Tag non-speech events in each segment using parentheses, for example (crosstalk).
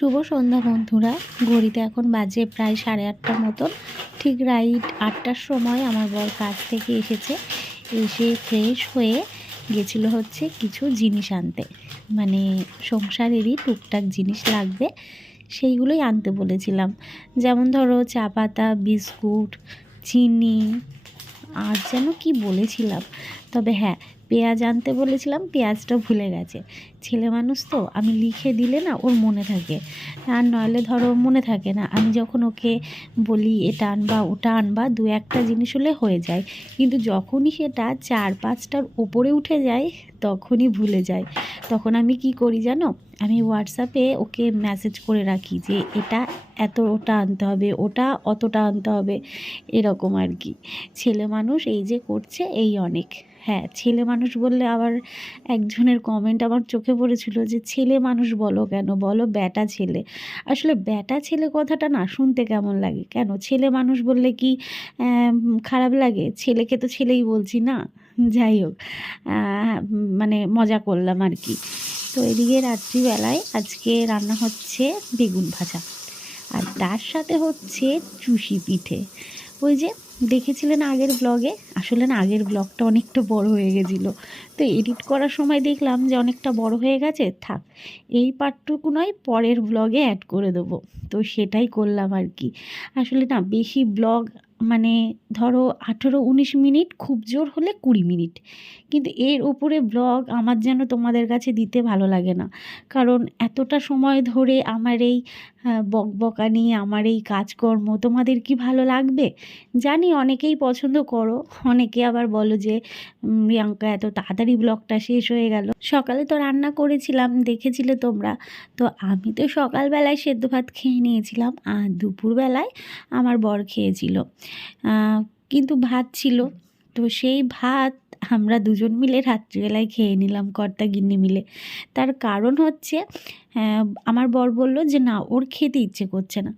শুভ সন্ধ্যা, বন্ধুরা। ঘড়িতে এখন বাজে প্রায় সাড়ে আটটার মতন। ঠিক রাইট আটটার সময় আমার বর কাজ থেকে এসেছে। এসে ফ্রেশ হয়ে গেছিল হচ্ছে কিছু জিনিস আনতে। মানে সংসারেরই টুকটাক জিনিস লাগবে, সেইগুলোই আনতে বলেছিলাম। যেমন ধরো চা পাতা, বিস্কুট, চিনি, আর যেন কি বলেছিলাম। তবে হ্যাঁ পেঁয়াজ আনতে বলেছিলাম, পেঁয়াজটা ভুলে গেছে। ছেলে মানুষ তো, আমি লিখে দিলে না ওর মনে থাকে। আর নইলে ধরো মনে থাকে না, আমি যখন ওকে বলি এটা আনবা, ওটা আনবা, দু একটা জিনিস হলে হয়ে যায়। কিন্তু যখনই সেটা চার পাঁচটার ওপরে উঠে যায়, তখনই ভুলে যায়। তখন আমি কি করি জানো? আমি হোয়াটসঅ্যাপে ওকে মেসেজ করে রাখি যে এটা এত ওটা আনতে হবে, ওটা অতটা আনতে হবে, এরকম আর কি। ছেলে মানুষ এই যে করছে, এই অনেক। হ্যাঁ ছেলে মানুষ বললে আবার একজনের কমেন্ট আমার চোখে পড়েছিল যে, ছেলে মানুষ বলো কেন? বলো ব্যাটা ছেলে। আসলে ব্যাটা ছেলে কথাটা না শুনতে কেমন লাগে? কেন? ছেলে মানুষ বললে কি খারাপ লাগে? ছেলেকে তো ছেলেই বলছি না। যাই হোক মানে মজা করলাম আর কি। তো এদিকে রাত্রিবেলায় আজকে রান্না হচ্ছে বেগুন ভাজা। আর তার সাথে হচ্ছে চুষি পিঠে। ওই যে দেখেছিলেন আগের ব্লগে আসলে না, আগের ব্লগটা অনেকটা বড় হয়ে গেছিল। তো এডিট করার সময় দেখলাম যে অনেকটা বড় হয়ে গেছে। থাক, এই পার্টটুকু নয়, পরের ব্লগে অ্যাড করে দেবো। তো সেটাই করলাম আর কি। আসলে না, বেশি ব্লগ মানে ধরো আঠেরো উনিশ মিনিট, খুব জোর হলে কুড়ি মিনিট। কিন্তু এর ওপরে ব্লগ আমার যেন তোমাদের কাছে দিতে ভালো লাগে না। কারণ এতটা সময় ধরে আমার এই বকবকানি আমার এই কাজকর্ম তোমাদের কি ভালো লাগবে? জানি অনেকেই পছন্দ করো, অনেকে আবার বলো যে প্রিয়াঙ্কা, এত তাড়াতাড়ি ব্লগটা শেষ হয়ে গেল। সকালে তো রান্না করেছিলাম, দেখেছিলে তোমরা। তো আমি তো সকালবেলায় সেদ্ধ ভাত খেয়ে নিয়েছিলাম, আর দুপুরবেলায় আমার বর খেয়েছিল। কিন্তু ভাত ছিল। তো সেই ভাত আমরা দুজন মিলে রাত্রিবেলায় খেয়ে নিলাম কর্তা গিন্নি মিলে। তার কারণ হচ্ছে আমার বর বলল যে, না, ওর খেতে ইচ্ছে করছে না।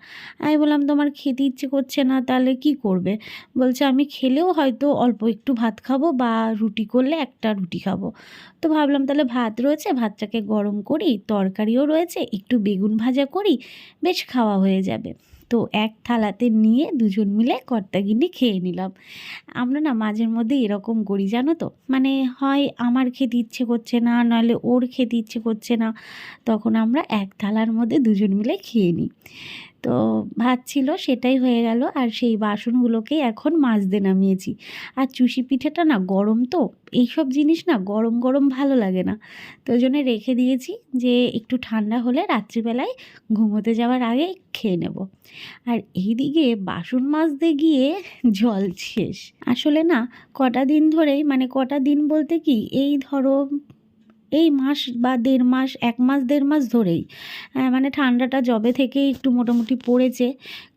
আমি বললাম, তোমার খেতে ইচ্ছে করছে না, তাহলে কি করবে? বলছে, আমি খেলেও হয়তো অল্প একটু ভাত খাব বা রুটি করলে একটা রুটি খাব। তো ভাবলাম, তাহলে ভাত রয়েছে, ভাতটাকে গরম করি, তরকারিও রয়েছে, একটু বেগুন ভাজা করি, বেশ খাওয়া হয়ে যাবে। তো এক থালাতে নিয়ে দুজন মিলে কর্তাগিন্নি খেয়ে নিলাম। আমরা না মাঝের মধ্যে এরকম করি, জানো তো? মানে হয় আমার খেতে ইচ্ছে করছে না নইলে ওর খেতে ইচ্ছে করছে না। তখন আমরা এক থালার মধ্যে দুজন মিলে খেয়ে নিই। তো ভাত ছিল, সেটাই হয়ে গেল। আর সেই বাসনগুলোকেই এখন মাজতে নামিয়েছি। আর চুষি পিঠেটা না গরম তো, এইসব জিনিস না গরম গরম ভালো লাগে না। তো জন্য রেখে দিয়েছি যে একটু ঠান্ডা হলে রাত্রিবেলায় ঘুমোতে যাওয়ার আগে খেয়ে নেব। আর এইদিকে বাসন মাজতে গিয়ে জল শেষ। আসলে না, কটা দিন ধরেই মানে কটা দিন বলতে কি, এই ধরো এই মাস বা দেড় মাস, এক মাস, দেড় মাস ধরেই মানে ঠান্ডাটা জবে থেকে একটু মোটামুটি পড়েছে,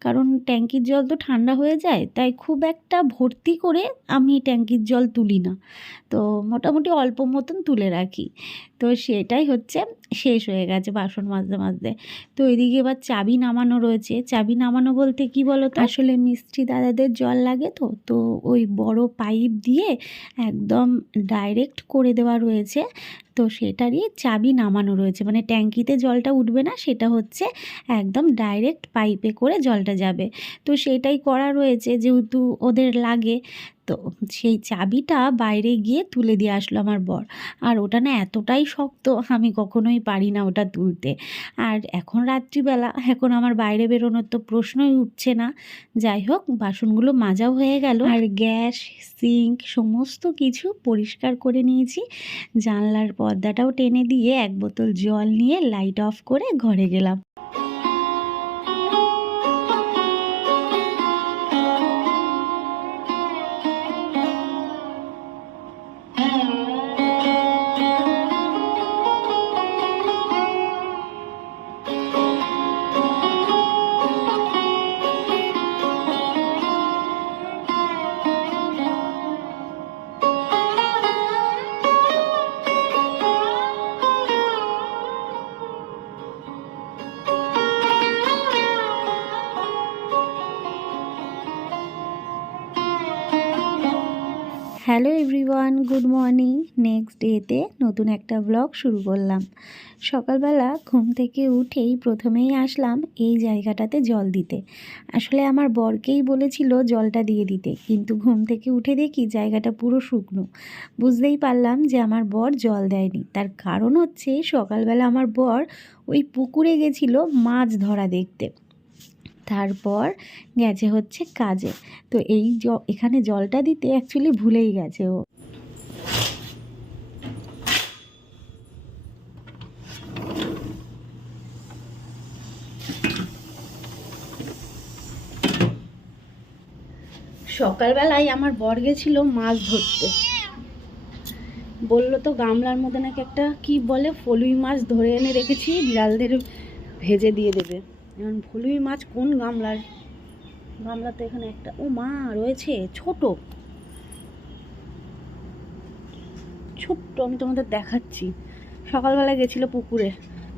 কারণ ট্যাঙ্কির জল তো ঠান্ডা হয়ে যায়, তাই খুব একটা ভর্তি করে আমি ট্যাঙ্কির জল তুলি না। তো মোটামুটি অল্প মতন তুলে রাখি। তো সেটাই হচ্ছে শেষ হয়ে গেছে বাসন মাজতে মাজতে। তো এদিকে এবার চাবি নামানো রয়েছে। চাবি নামানো বলতে কি বলো তো আসলে মিস্ত্রি দাদাদের জল লাগে তো তো ওই বড় পাইপ দিয়ে একদম ডাইরেক্ট করে দেওয়া রয়েছে। তো সেটারই চাবি নামানো রয়েছে। মানে ট্যাঙ্কিতে জলটা উঠবে না সেটা হচ্ছে একদম ডাইরেক্ট পাইপে করে জলটা যাবে। তো সেটাই করা রয়েছে যেহেতু ওদের লাগে। তো? সেই চাবিটা বাইরে গিয়ে তুলে দিয়ে আসলো আমার বর। আর ওটা না এতটাই শক্ত, আমি কখনোই পারি না ওটা তুলতে। আর এখন রাত্রিবেলা, এখন আমার বাইরে বেরোনোর তো প্রশ্নই উঠছে না। যাই হোক, বাসনগুলো মাজাও হয়ে গেল। আর গ্যাস, সিঙ্ক, সমস্ত কিছু পরিষ্কার করে নিয়েছি। জানলার পর্দাটাও টেনে দিয়ে এক বোতল জল নিয়ে লাইট অফ করে ঘরে গেলাম। Hello everyone, good morning. Next ডেতে নতুন একটা ব্লগ শুরু করলাম। সকালবেলা ঘুম থেকে উঠেই প্রথমেই আসলাম এই জায়গাটাতে জল দিতে। আসলে আমার বরকেই বলেছিল জলটা দিয়ে দিতে, কিন্তু ঘুম থেকে উঠে দেখি জায়গাটা পুরো শুকনো। বুঝতেই পারলাম যে আমার বর জল দেয়নি। তার কারণ হচ্ছে সকালবেলা আমার বর ওই পুকুরে গেছিল মাছ ধরা দেখতে। তারপর গেছে হচ্ছে কাজে। তো এই জ, এখানে জলটা দিতে অ্যাকচুয়ালি ভুলেই গেছে ও। সকালবেলায় আমার বর গেছিল মাছ ধরতে। বলল তো গামলার মধ্যে নাকি একটা কি বলে, ফলুই মাছ ধরে এনে রেখেছি, বিড়ালদের ভেজে দিয়ে দেবে। এখন ভুলুই মাছ কোন গামলার? গামলা তো এখানে একটা, ও মা, রয়েছে, ছোট। ছোট্ট, আমি তোমাদের দেখাচ্ছি। সকালবেলা গেছিল পুকুরে।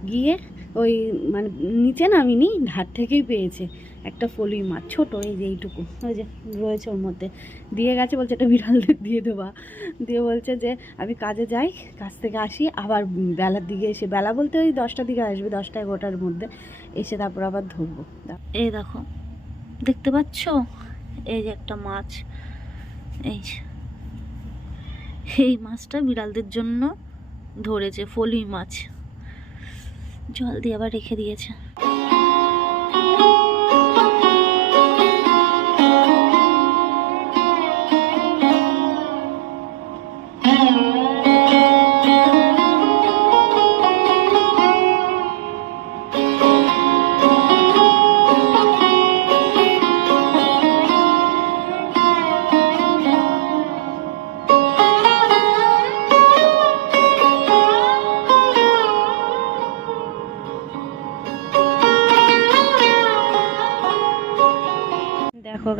গিয়ে ওই মানে নিচে নামিনি, ধার থেকেই পেয়েছে একটা ফলুই মাছ, ছোটো, এই যে এইটুকু। ওই যে রয়েছে ওর মধ্যে। দিয়ে গেছে, বলছে এটা বিড়ালদের দিয়ে দেবা। দিয়ে বলছে যে আমি কাজে যাই, কাজ থেকে আসি, আবার বেলার দিকে এসে, বেলা বলতে ওই দশটার দিকে আসবে, দশটা এগারোটার মধ্যে এসে তারপর আবার ধরবো। এই দেখো, দেখতে পাচ্ছ? এই যে একটা মাছ। এই এই মাছটা বিড়ালদের জন্য ধরেছে, ফলুই মাছ। জল দিয়ে আবার রেখে দিয়েছে।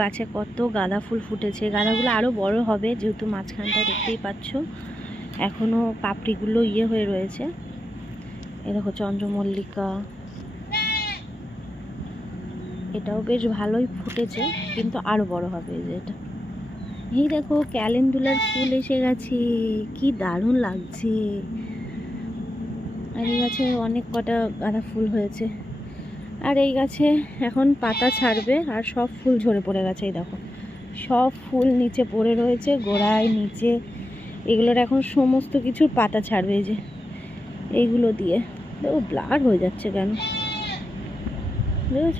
গাছে কত গাঁদা ফুল ফুটেছে। গাঁদাগুলো আরও বড় হবে, যেহেতু মাঝখানটা দেখতেই পাচ্ছ। এখনও পাপড়িগুলো ইয়ে হয়ে রয়েছে। এ দেখো চন্দ্রমল্লিকা। এটাও বেশ ভালোই ফুটেছে, কিন্তু আরও বড় হবে যে এটা। এই দেখো ক্যালেন্ডুলার ফুল এসে গেছে, কি দারুণ লাগছে। আর এই গাছে অনেক কটা গাঁদা ফুল হয়েছে। আর এই গাছে এখন পাতা ছাড়বে আর সব ফুল ঝরে পড়ে গেছে, এই দেখো। সব ফুল নিচে পড়ে রয়েছে, গোড়ায়, নিচে। এগুলোর এখন সমস্ত কিছুর পাতা ছাড়বে এই যে, এইগুলো দিয়ে। দেখো, ব্লার হয়ে যাচ্ছে কেন? বুঝেছ?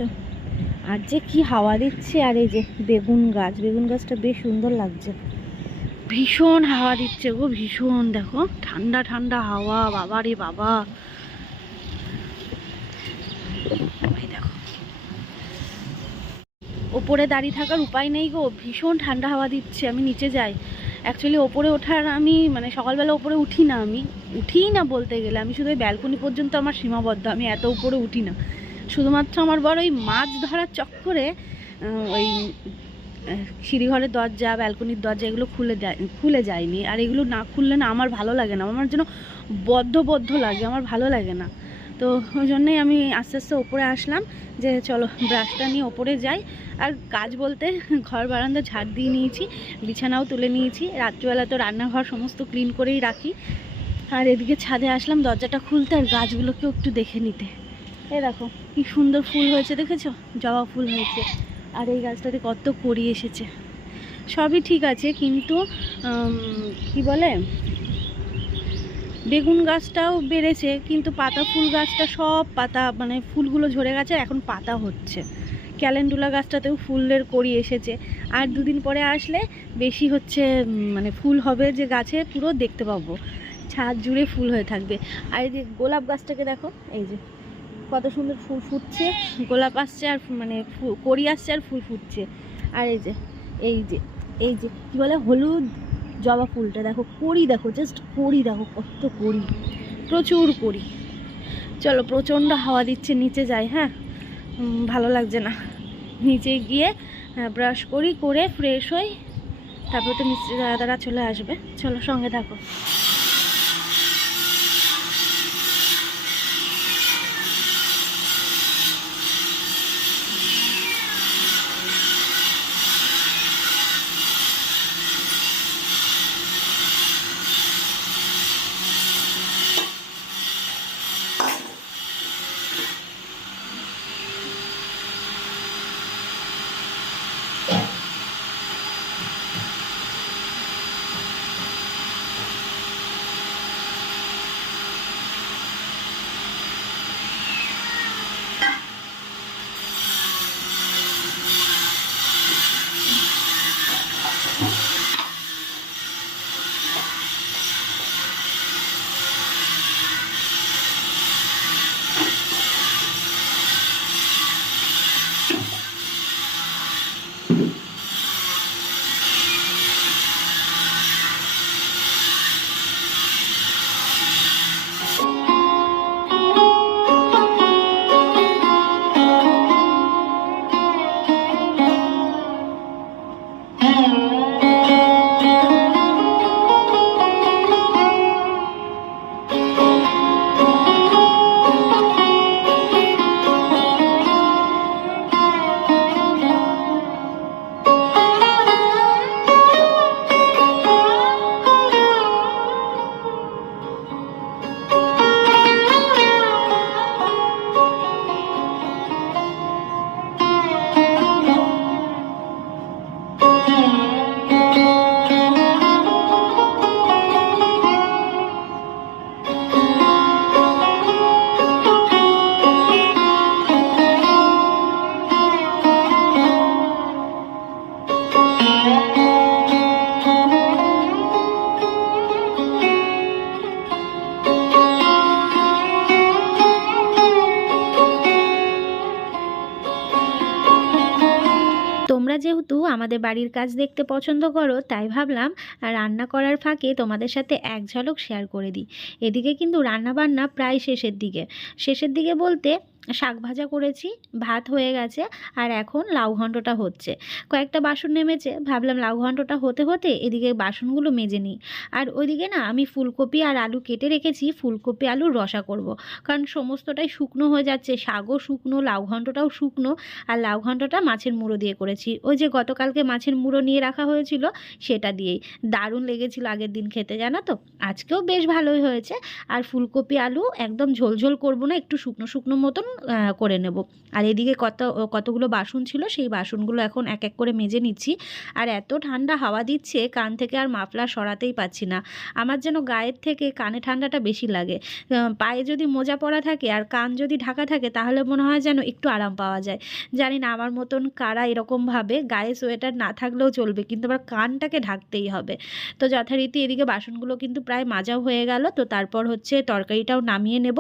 আর যে কি হাওয়া দিচ্ছে, আর এই যে বেগুন গাছ। বেগুন গাছটা বেশ সুন্দর লাগছে। ভীষণ হাওয়া দিচ্ছে গো, ভীষণ, দেখো। ঠান্ডা ঠান্ডা হাওয়া বাবা রে বাবা। ওপরে দাঁড়িয়ে থাকার উপায় নেই গো, ভীষণ ঠান্ডা হাওয়া দিচ্ছে, আমি নিচে যাই। অ্যাকচুয়ালি ওপরে ওঠার আমি মানে সকালবেলা ওপরে উঠি না আমি, উঠিই না বলতে গেলে, আমি শুধু ওই ব্যালকনি পর্যন্ত আমার সীমাবদ্ধ, আমি এত উপরে উঠি না। শুধুমাত্র আমার বড় ওই মাছ ধরার চক্করে ওই সিঁড়িঘরের দরজা ব্যালকনির দরজা, এগুলো খুলে যায়, খুলে যায়নি। আর এগুলো না খুললে না আমার ভালো লাগে না, আমার যেন বদ্ধ বদ্ধ লাগে, আমার ভালো লাগে না। তো ওই জন্যই আমি আস্তে আস্তে ওপরে আসলাম যে চলো ব্রাশটা নিয়ে ওপরে যাই। আর কাজ বলতে ঘর বারান্দা ঝাড় দিয়ে নিয়েছি, বিছানাও তুলে নিয়েছি। রাত্রিবেলা তো রান্নাঘর সমস্ত ক্লিন করেই রাখি। আর এদিকে ছাদে আসলাম, দরজাটা খুলতে আর গাছগুলোকেও একটু দেখে নিতে। এ দেখো, কি সুন্দর ফুল হয়েছে, দেখেছ? জবা ফুল হয়েছে। আর এই গাছটাতে কত কড়ি এসেছে। সবই ঠিক আছে, কিন্তু কি বলে? বেগুন গাছটাও বেড়েছে, কিন্তু পাতা, ফুল গাছটা সব পাতা মানে ফুলগুলো ঝরে গেছে, এখন পাতা হচ্ছে। ক্যালেন্ডুলা গাছটাতেও ফুলের কড়ি এসেছে। আর দুদিন পরে আসলে বেশি হচ্ছে মানে ফুল হবে যে গাছে, পুরো দেখতে পাবো। ছাদ জুড়ে ফুল হয়ে থাকবে। আর এই যে গোলাপ গাছটাকে দেখো, এই যে কত সুন্দর ফুল ফুটছে। গোলাপ আসছে আর মানে কড়ি আসছে আর ফুল ফুটছে। আর এই যে এই যে এই যে, কী বলে, হলুদ? জবা ফুলটা দেখো করি দেখো জাস্ট করি দেখো, কত করি প্রচুর করি চলো, প্রচণ্ড হাওয়া দিচ্ছে, নিচে যাই হ্যাঁ? ভালো লাগছে না। নিচে গিয়ে ব্রাশ করি, করে ফ্রেশ হই, তারপর তো মিস্ত্রি দাদারা চলে আসবে। চলো, সঙ্গে থাকো। আমাদের বাড়ির কাজ দেখতে পছন্দ করো, তাই ভাবলাম রান্না করার ফাঁকে তোমাদের সাথে এক ঝলক শেয়ার করে দিই। এদিকে কিন্তু রান্নাবান্না প্রায় শেষের দিকে। শেষের দিকে বলতে শাক ভাজা করেছি, ভাত হয়ে গেছে আর এখন লাউ ঘন্টটা হচ্ছে। কয়েকটা বাসন নেমেছে, ভাবলাম লাউ ঘন্টটা হতে হতে এদিকে বাসনগুলো মেজে নিই। আর ওইদিকে না আমি ফুলকপি আর আলু কেটে রেখেছি, ফুলকপি, আলুর রসা করব। কারণ সমস্তটাই শুকনো হয়ে যাচ্ছে, শাকও শুকনো, লাউ ঘন্টটাও শুকনো আর লাউ ঘন্টটা মাছের মুড়ো দিয়ে করেছি। ওই যে গতকালকে মাছের মুড়ো নিয়ে রাখা হয়েছিল সেটা দিয়েই। দারুণ লেগেছিল আগের দিন খেতে, জানো তো? আজকেও বেশ ভালোই হয়েছে। আর ফুলকপি, আলু একদম ঝোলঝোল করব না, একটু শুকনো শুকনো মতন করে নেব। আর এদিকে কত, কতগুলো বাসন ছিল, সেই বাসনগুলো এখন এক এক করে মেজে নিচ্ছি। আর এত ঠান্ডা হাওয়া দিচ্ছে, কান থেকে আর মাফলার সরাতেই পাচ্ছি না। আমার যেন গায়ের থেকে কানে ঠান্ডাটা বেশি লাগে। পায়ে যদি মোজা পরা থাকে আর কান যদি ঢাকা থাকে, তাহলে মনে হয় যেন একটু আরাম পাওয়া যায়। জানি না আমার মতন কারা এরকমভাবে গায়ে সোয়েটার না থাকলেও চলবে, কিন্তু আবার কানটাকে ঢাকতেই হবে। তো যথারীতি এদিকে বাসনগুলো কিন্তু প্রায় মাজাও হয়ে গেল। তো তারপর হচ্ছে তরকারিটাও নামিয়ে নেব।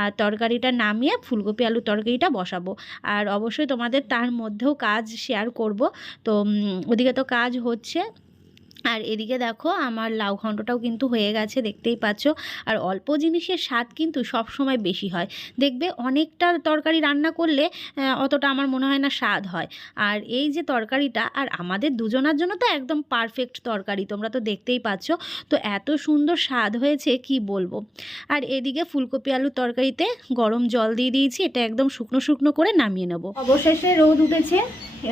আর তরকারিটা নামিয়ে ফুলকপি আলু তরকারিটা বসাবো। আর অবশ্যই তোমাদের তার মধ্যেও কাজ শেয়ার করব। তো ওদিকে তো কাজ হচ্ছে। আর এদিকে দেখো আমার লাউ ঘন্টটাও কিন্তু হয়ে গেছে, দেখতেই পাচ্ছ। আর অল্প জিনিসের স্বাদ কিন্তু সব সময় বেশি হয়। দেখবে অনেকটা তরকারি রান্না করলে অতটা আমার মনে হয় না স্বাদ হয়। আর এই যে তরকারিটা, আর আমাদের দুজনার জন্য তো একদম পারফেক্ট তরকারি, তোমরা তো দেখতেই পাচ্ছ। তো এত সুন্দর স্বাদ হয়েছে, কি বলব? আর এদিকে ফুলকপি আলুর তরকারিতে গরম জল দিয়ে দিয়েছি, এটা একদম শুকনো শুকনো করে নামিয়ে নেব। অবশেষে রোদ উঠেছে,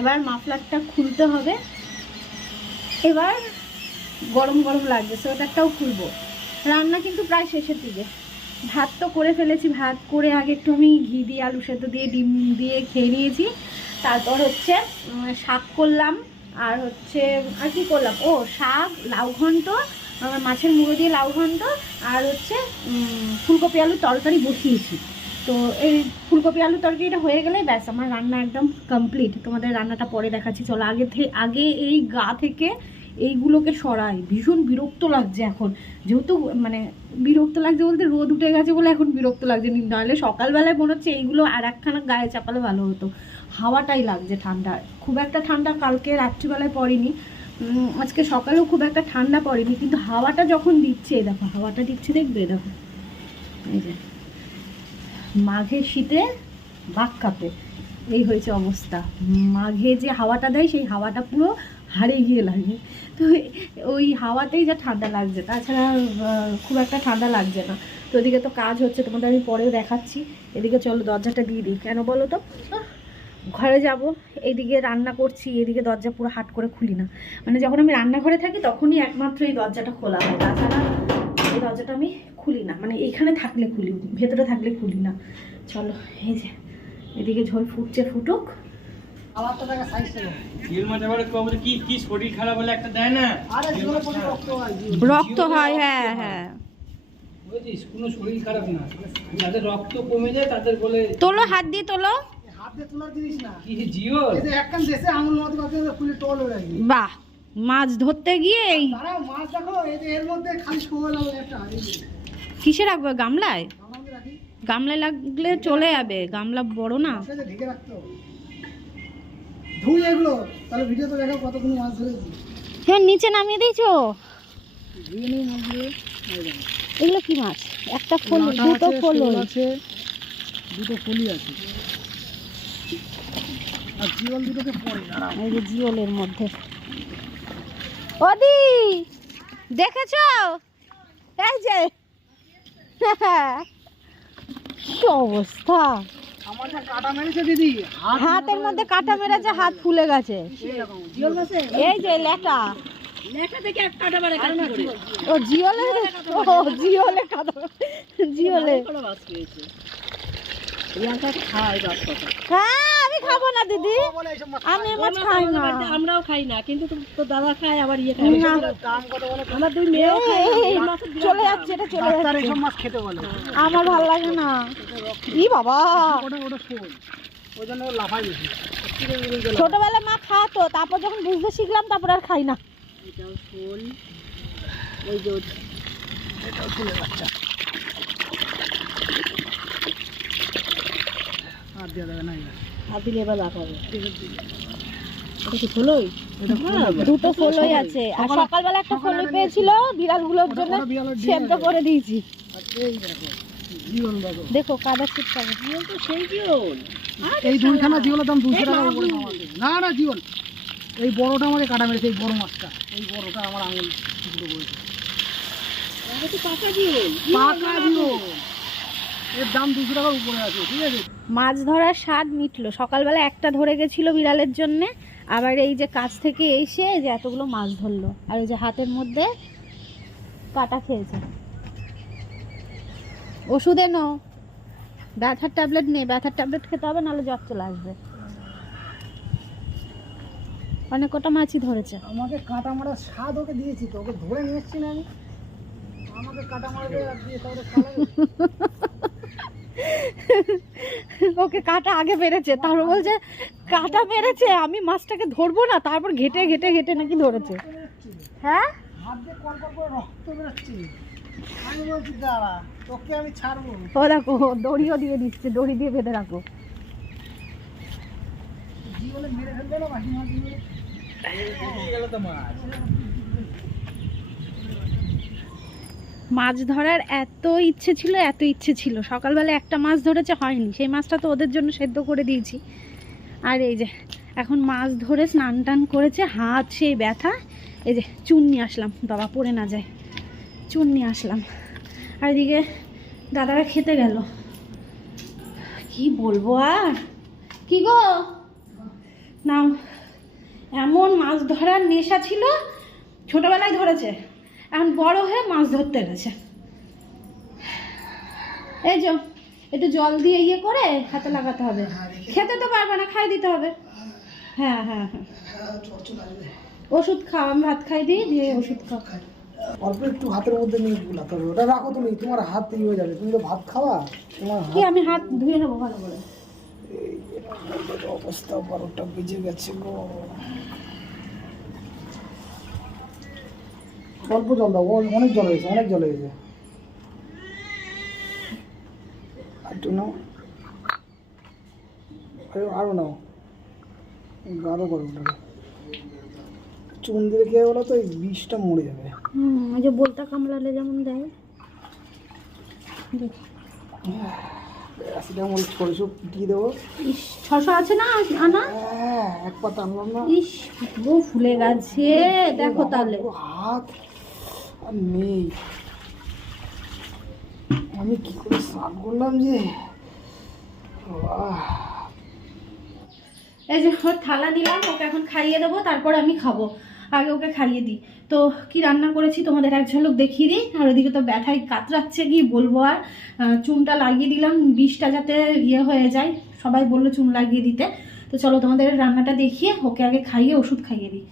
এবার মাফলারটা খুলতে হবে। এবার গরম গরম লাগছে সোয়েটারটাও খুলবো। রান্না কিন্তু প্রায় শেষের দিকে। ভাত তো করে ফেলেছি, ভাত করে আগে একটু আমি ঘি দিয়ে, আলু সেদ্ধ দিয়ে, ডিম দিয়ে খেয়ে নিয়েছি। তারপর হচ্ছে শাক করলাম, আর হচ্ছে, আর কি করলাম? ও, শাক, লাউ ঘন্ট মাছের মুড়ো দিয়ে লাউ ঘন্ট, আর হচ্ছে ফুলকপি আলুর তরকারি বসিয়েছি। তো এই ফুলকপি আলুর তরকারিটা হয়ে গেলে ব্যাস, আমার রান্না একদম কমপ্লিট তোমাদের রান্নাটা পরে দেখাচ্ছি। চলো, আগে থেকে আগে এই গা থেকে এইগুলোকে সরাই। ভীষণ বিরক্ত লাগছে এখন। যেহেতু মানে বিরক্ত লাগছে বলতে রোদ উঠে গেছে বলে এখন বিরক্ত লাগছে। নাহলে সকালবেলায় মনে হচ্ছে এইগুলো আর একখানা গায়ে চাপালে ভালো হতো। হাওয়াটাই লাগছে ঠান্ডা। খুব একটা ঠান্ডা কালকে রাত্রিবেলায় পড়েনি। আজকে সকালেও খুব একটা ঠান্ডা পড়েনি। কিন্তু হাওয়াটা যখন দিচ্ছে, দেখো, হাওয়াটা দিচ্ছে দেখবে, দেখো। এই যে, মাঘের শীতে বাঘ কাঁপে। এই হয়েছে অবস্থা। মাঘে যে হাওয়াটা দেয়, সেই হাওয়াটা পুরো হারে গিয়ে লাগে। তো ওই হাওয়াতেই যা ঠান্ডা লাগছে, তাছাড়া খুব একটা ঠান্ডা লাগছে না। তো ওদিকে তো কাজ হচ্ছে, তোমাদের আমি পরেও দেখাচ্ছি। এদিকে চলো দরজাটা দিয়ে দিই, কেন বলো তো? ঘরে যাব এইদিকে রান্না করছি, এদিকে দরজা পুরো হাট করে খুলি না। মানে যখন আমি রান্নাঘরে থাকি, তখনই একমাত্র এই দরজাটা খোলা হয়। তাছাড়া এই দরজাটা আমি খুলি না। মানে এখানে থাকলে খুলি, ভেতরে থাকলে খুলি না। চলো, এই যে, এদিকে ঝোল ফুটছে, ফুটুক। আমার তো টাকা সাইজ ছিল ইয়ের মাঝে আবার কবে কি কি শরীর খারাপ হলে একটা দেয় না? আরে জীবনে কোনো রক্ত হয় রক্ত হয় হ্যাঁ হ্যাঁ। বুঝেছিস? কোনো শরীর খারাপ না। যাদের রক্ত কমে যায় তাদের বলে তোলো হাত দিয়ে তোলো। হাত দিয়ে তোলার জিনিস না। কি জিও এই একখান দেশে আঙুল মতো করতে খুলে টোল হয়ে বাহ মাছ ধরতে গিয়ে এই মাছ দেখো এর মধ্যে খালি শোয়া লাগবে একটা কিসে রাখবে? গামলায়? গামলায় লাগলে চলে যাবে। গামলা বড় না। ঢেকে রাখতে হবে। ধুই এগুলো তাহলে ভিডিও তো মাছ ধরেছি। হ্যাঁ নিচে নামিয়ে দিয়েছ। এগুলো কি মাছ? একটা ফল দুটো ফল আছে দুটো ফলি আছে। আর জিওল দুটোকে দাঁড়াও। এই যে জিওলের মধ্যে। ওদি দেখেছ? এই যে। (laughs) কি অবস্থা? হাতের মধ্যে কাটা মেরেছে হাত ফুলে গেছে। এই যে লেটা। লেখা ও জিওলে? ও জিওলে কাটা জিওলে। হ্যাঁ আমি খাব না দিদি। আমি মাছ খাই না। আমরাও খাই না কিন্তু তো- দাদা খায় আবার ইয়ে খায়। আমরা দুই মেয়েও এই, চলে যাচ্ছে। মাছ খেতে বলে। আমার ভালো লাগে না। ই বাবা। ওটা ওটা ফোন ওই জন্য ও লাফাই বেশি। ছোটবেলায় মা খাতো তারপর যখন বুঝতে শিখলাম তারপর আর খাই না। এটাও শোল ওই যে এটাও বাচ্চা। আর দিয়ে দেবে না এবার। হাত দিলে এবার লাভ দুটো ফলই আছে। আর সকালবেলা একটা ফলই পেয়েছিল বিড়ালগুলোর জন্য ওটা বিড়ালের ডিম সেদ্ধ করে দিয়েছি। এই দেখো জীবন দেখো। দেখো জীবন তো সেই জীবন এই দুইখানা জীবনের দাম দুশো টাকা উপরে দাম আছে। না না জীবন এই বড়টা আমাকে কাটা মেরেছে এই বড় মাছটা। এই বড়টা আমার আঙুল মাছ ধরার স্বাদ মিটলো। সকালবেলা একটা ধরে গেছিল বিড়ালের জন্য। আবার এই যে কাছ থেকে এসে যে এতগুলো মাছ ধরলো আর ওই যে হাতের মধ্যে কাটা খেয়েছে। ওষুধ এনো ব্যথার ট্যাবলেট নেই ব্যথার ট্যাবলেট খেতে হবে নাহলে জ্বর চলে আসবে। অনেক কটা মাছই ধরেছে। আমাকে কাটা মারার স্বাদ ওকে দিয়েছি তো ওকে ধরে নিয়ে এসছি না আমি? আমাকে কাটা আর দিয়ে তারপরে খাওয়াবে। (laughs) ওকে, কাটা আগে মেরেছে তারপর বলছে, কাটা মেরেছে আমি মাছটাকে ধরবো না। তারপর ঘেটে ঘেটে ঘেটে নাকি ধরেছে। হ্যাঁ? দেখো, দড়িও দিয়ে দিচ্ছে, দড়ি দিয়ে বেঁধে রাখো মাঝে মাঝে গেল তো মাছ ধরার এত ইচ্ছে ছিল, এত ইচ্ছে ছিল। সকালবেলা একটা মাছ ধরেছে, হয়নি। সেই মাছটা তো ওদের জন্য সেদ্ধ করে দিয়েছি। আর এই যে, এখন মাছ ধরে স্নান টান করেছে, হাত সেই ব্যথা। এই যে, চুন নিয়ে আসলাম। বাবা, পড়ে না যায়। চুন নিয়ে আসলাম। আর এদিকে দাদারা খেতে গেল। কি বলব আর? কি গো? নাও, এমন মাছ ধরার নেশা ছিল, ছোটবেলায় ধরেছে। এখন বড় হয়ে মাছ ধরতে গেছে। এই যে একটু জল দিয়ে ইয়ে করে হাতে লাগাতে হবে। খেতে তো পারবে না খাই দিতে হবে। হ্যাঁ হ্যাঁ হ্যাঁ। ওষুধ খাও আমি ভাত খাই দিই দিয়ে ওষুধ খাও। অল্প একটু হাতের মধ্যে নিয়ে গুলাতে হবে ওটা রাখো তুমি তোমার হাত ই হয়ে যাবে। তুমি তো ভাত খাওয়া তোমার কি আমি হাত ধুয়ে নেব ভালো করে? অবস্থা বারোটা বেজে গেছে গো। অল্প জল দাও অনেক জল হয়েছে অনেক জল হয়েছে। আর একটু নাও। আরে আরও নাও। করো চুন দিয়ে খেয়ে বলো তো এই বিষটা মরে যাবে। হুম ওই যে বলতা কামড়ালে যেমন দেয়। প্যারাসিটামল পিটিয়ে দেবো। ইস ছশো আছে না আনা? হ্যাঁ এক পাতা আনলাম না। ইস ও ফুলে গেছে। দেখো তাহলে। হাত আর আমি কি করে স্নান করলাম যে? এই যে থালা নিলাম ওকে এখন খাইয়ে দেবো, তারপর আমি খাব। আগে ওকে খাইয়ে দিই। তো কি রান্না করেছি তোমাদের এক ঝলক দেখিয়ে দিই। আর ওদিকে তো ব্যথায় কাতরাচ্ছে, কি বলব আর? চুনটা লাগিয়ে দিলাম, বিষটা যাতে ইয়ে হয়ে যায়। সবাই বলল চুন লাগিয়ে দিতে। তো চলো তোমাদের রান্নাটা দেখিয়ে ওকে আগে খাইয়ে ওষুধ খাইয়ে দিই।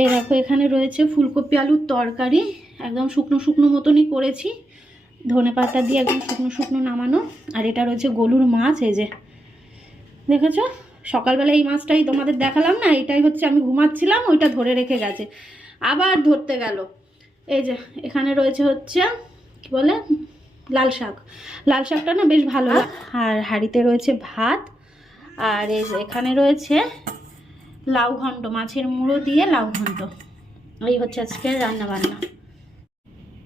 এই দেখো, এখানে রয়েছে ফুলকপি আলুর তরকারি। একদম শুকনো শুকনো মতনই করেছি। ধনে পাতা দিয়ে একদম শুকনো শুকনো নামানো। আর এটা রয়েছে গলুর মাছ, এই যে। দেখেছ? সকালবেলা এই মাছটাই তোমাদের দেখালাম না, এটাই হচ্ছে আমি ঘুমাচ্ছিলাম, ওইটা ধরে রেখে গেছে। আবার ধরতে গেল। এই যে, এখানে রয়েছে হচ্ছে, কি বলে? লাল শাক। লাল শাকটা না বেশ ভালো আর হাঁড়িতে রয়েছে ভাত। আর এই যে, এখানে রয়েছে লাউ ঘন্ট, মাছের মুড়ো দিয়ে লাউ ঘন্ট। এই হচ্ছে আজকে রান্না বান্না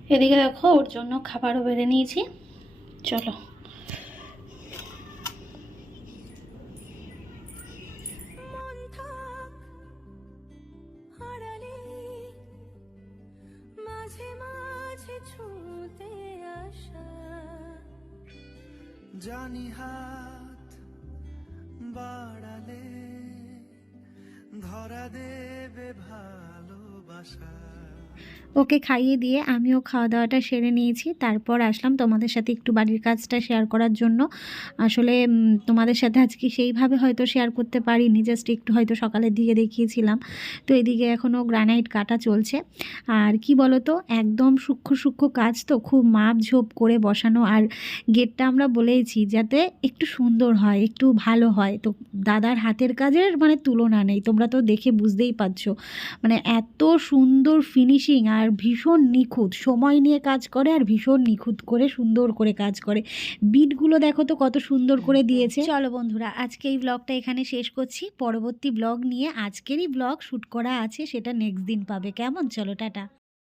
এদিকে দেখো ওর জন্য খাবারও বেড়ে নিয়েছি। চলো। জানি হাত বাড়ালে ধরা দেবে ভালোবাসা। ওকে খাইয়ে দিয়ে আমিও খাওয়া দাওয়াটা সেরে নিয়েছি। তারপর আসলাম তোমাদের সাথে একটু বাড়ির কাজটা শেয়ার করার জন্য। আসলে তোমাদের সাথে আজকে সেইভাবে হয়তো শেয়ার করতে পারিনি জাস্ট একটু হয়তো সকালের দিকে দেখিয়েছিলাম। তো এদিকে এখনও গ্রানাইট কাটা চলছে। আর কি বলো তো একদম সূক্ষ্ম সূক্ষ্ম কাজ তো, খুব মাপ ঝোপ করে বসানো। আর গেটটা আমরা বলেইছি যাতে একটু সুন্দর হয়, একটু ভালো হয়। তো দাদার হাতের কাজের মানে তুলনা নেই, তোমরা তো দেখে বুঝতেই পারছ। মানে এত সুন্দর ফিনিশিং আর আর ভীষণ নিখুঁত। সময় নিয়ে কাজ করে আর ভীষণ নিখুঁত করে, সুন্দর করে কাজ করে। বিটগুলো দেখো তো কত সুন্দর করে দিয়েছে। চলো বন্ধুরা, আজকে এই ব্লগটা এখানে শেষ করছি। পরবর্তী ব্লগ নিয়ে আজকেরই ব্লগ শ্যুট করা আছে, সেটা নেক্সট দিন পাবে। কেমন? চলো, টাটা।